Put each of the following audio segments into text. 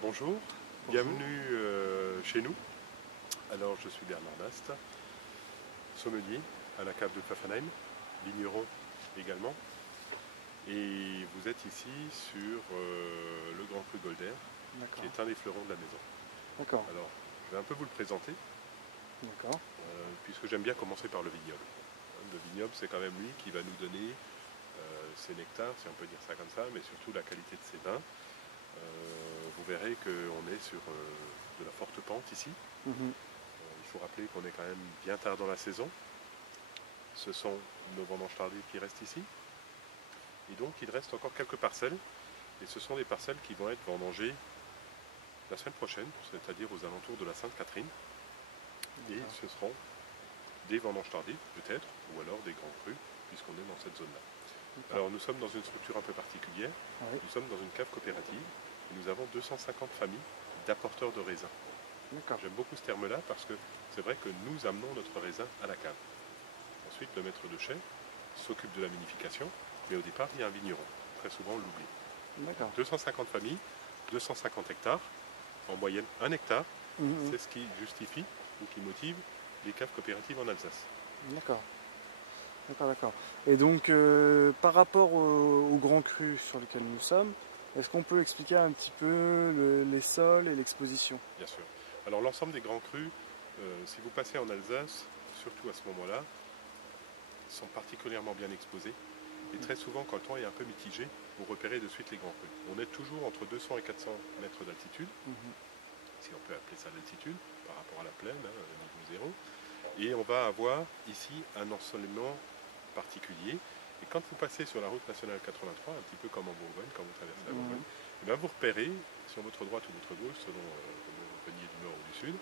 Bonjour, bienvenue chez nous. Alors je suis Bernard Bast, sommelier à la cave de Pfaffenheim, vigneron également. Et vous êtes ici sur le Grand Cru Golder, qui est un des fleurons de la maison. D'accord. Alors je vais un peu vous le présenter, puisque j'aime bien commencer par le vignoble. Le vignoble, c'est quand même lui qui va nous donner ses nectars, si on peut dire ça comme ça, mais surtout la qualité de ses vins. Vous verrez qu'on est sur de la forte pente ici. Il faut rappeler qu'on est quand même bien tard dans la saison. Ce sont nos vendanges tardives qui restent ici. Et donc il reste encore quelques parcelles. Et ce sont des parcelles qui vont être vendangées la semaine prochaine, c'est-à-dire aux alentours de la Sainte-Catherine. Et ce seront des vendanges tardives peut-être, ou alors des grands crus, puisqu'on est dans cette zone-là. Alors nous sommes dans une structure un peu particulière. Nous sommes dans une cave coopérative et nous avons 250 familles d'apporteurs de raisins. J'aime beaucoup ce terme-là parce que c'est vrai que nous amenons notre raisin à la cave. Ensuite, le maître de chai s'occupe de la vinification, mais au départ, il y a un vigneron. Très souvent, on l'oublie. 250 familles, 250 hectares, en moyenne 1 hectare. C'est ce qui justifie ou qui motive les caves coopératives en Alsace. D'accord. Et donc, par rapport au grand cru sur lequel nous sommes, est-ce qu'on peut expliquer un petit peu les sols et l'exposition? Bien sûr. Alors l'ensemble des grands crus, si vous passez en Alsace, surtout à ce moment-là, sont particulièrement bien exposés. Et très souvent, quand le temps est un peu mitigé, vous repérez de suite les grands crus. On est toujours entre 200 et 400 mètres d'altitude, si on peut appeler ça l'altitude, par rapport à la plaine, niveau zéro. Et on va avoir ici un ensoleillement particulier. Et quand vous passez sur la route nationale 83, un petit peu comme en Bourgogne, quand vous traversez la Bourgogne, et bien vous repérez, sur votre droite ou votre gauche, selon que vous veniez du nord ou du sud,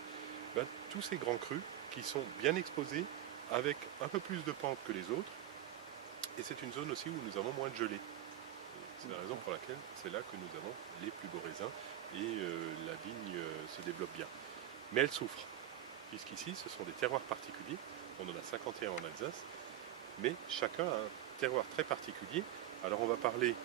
tous ces grands crus qui sont bien exposés, avec un peu plus de pente que les autres. Et c'est une zone aussi où nous avons moins de gelée. C'est la raison pour laquelle c'est là que nous avons les plus beaux raisins et la vigne se développe bien. Mais elle souffre, puisqu'ici ce sont des terroirs particuliers, on en a 51 en Alsace, mais chacun a un terroir très particulier. Alors on va parler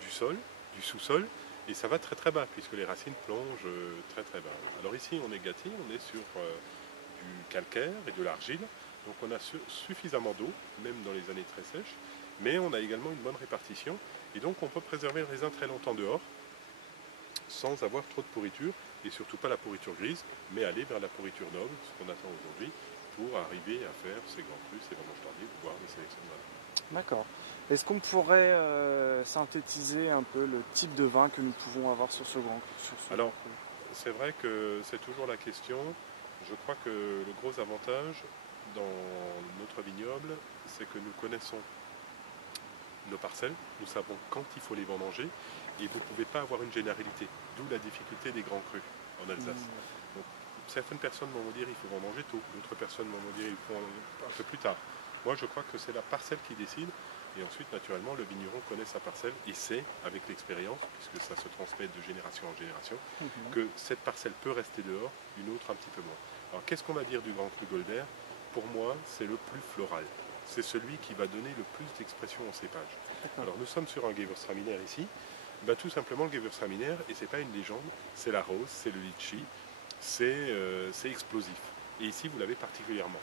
du sol, du sous-sol, et ça va très très bas, puisque les racines plongent très très bas. Alors ici on est gâté, on est sur du calcaire et de l'argile, donc on a suffisamment d'eau, même dans les années très sèches, mais on a également une bonne répartition, et donc on peut préserver le raisin très longtemps dehors, sans avoir trop de pourriture, et surtout pas la pourriture grise, mais aller vers la pourriture noble, ce qu'on attend aujourd'hui, pour arriver à faire ces grands crus, ces vendanges tardives, voire des sélections de vin. D'accord. Est-ce qu'on pourrait synthétiser un peu le type de vin que nous pouvons avoir sur ce grand cru? Alors, c'est vrai que c'est toujours la question. Je crois que le gros avantage dans notre vignoble, c'est que nous connaissons nos parcelles, nous savons quand il faut les vendanger, et vous ne pouvez pas avoir une généralité, d'où la difficulté des grands crus en Alsace. Donc, certaines personnes vont me dire il faut vendanger tôt, d'autres personnes vont me dire il faut un peu plus tard. Moi je crois que c'est la parcelle qui décide, et ensuite naturellement le vigneron connaît sa parcelle et sait avec l'expérience, puisque ça se transmet de génération en génération, que cette parcelle peut rester dehors, une autre un petit peu moins. Alors qu'est-ce qu'on va dire du Grand Cru Golder? Pour moi c'est le plus floral. C'est celui qui va donner le plus d'expression au cépage. Alors nous sommes sur un Gewürztraminer ici. Tout simplement le Gewürztraminer, et c'est pas une légende, c'est la rose, c'est le litchi, c'est explosif. Et ici vous l'avez particulièrement.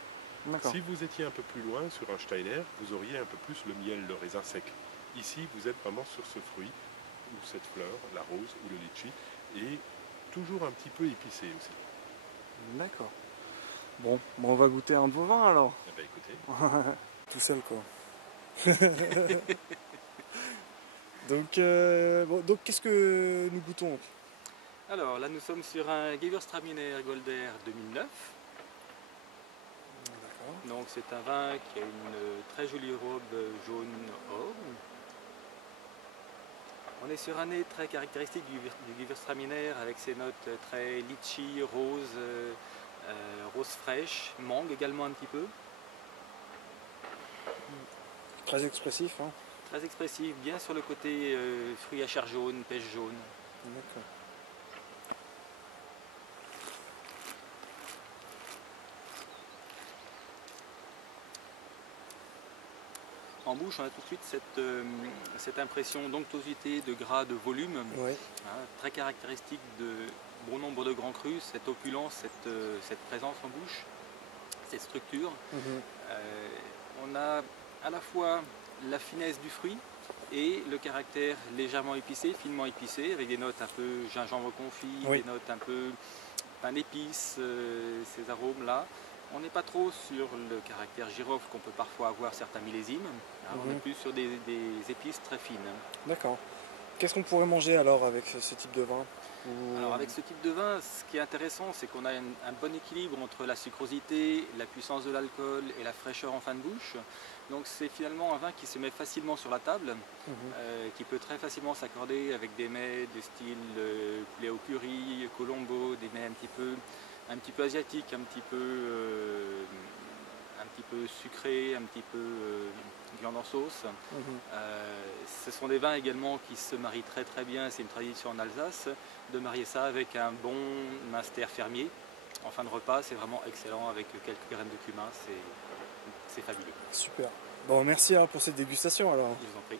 Si vous étiez un peu plus loin sur un Steiner, vous auriez un peu plus le miel, le raisin sec. Ici vous êtes vraiment sur ce fruit, ou cette fleur, la rose ou le litchi, et toujours un petit peu épicé aussi. D'accord. Bon, on va goûter un de vos vins alors. Eh bien écoutez. Tout seul quoi. Donc qu'est-ce que nous goûtons? Alors là nous sommes sur un Gewürztraminer Golder 2009. Donc c'est un vin qui a une très jolie robe jaune or. On est sur un nez très caractéristique du Gewürztraminer avec ses notes très litchi, rose, rose fraîche, mangue également un petit peu. Très expressif, hein. Très expressif, bien sur le côté fruits à chair jaune, pêche jaune. D'accord. en bouche, on a tout de suite cette impression d'onctuosité, de gras, de volume, Oui. très caractéristique de bon nombre de grands crus, cette opulence, cette présence en bouche, cette structure. On a à la fois la finesse du fruit et le caractère légèrement épicé, finement épicé, avec des notes un peu gingembre confit, Oui. des notes un peu pain d'épices, ces arômes-là. On n'est pas trop sur le caractère girofle qu'on peut parfois avoir certains millésimes. On est plus sur des épices très fines. D'accord. Qu'est-ce qu'on pourrait manger alors avec ce type de vin? Alors avec ce type de vin, ce qui est intéressant, c'est qu'on a un bon équilibre entre la sucrosité, la puissance de l'alcool et la fraîcheur en fin de bouche. Donc c'est finalement un vin qui se met facilement sur la table, qui peut très facilement s'accorder avec des mets de style poulet au curry, colombo, des mets un petit peu asiatiques, un petit peu sucrés, un petit peu viande en sauce. Ce sont des vins également qui se marient très très bien, c'est une tradition en Alsace, de marier ça avec un bon master fermier. En fin de repas, c'est vraiment excellent avec quelques graines de cumin, c'est fabuleux. Super. Bon, merci pour cette dégustation alors. Je vous en prie.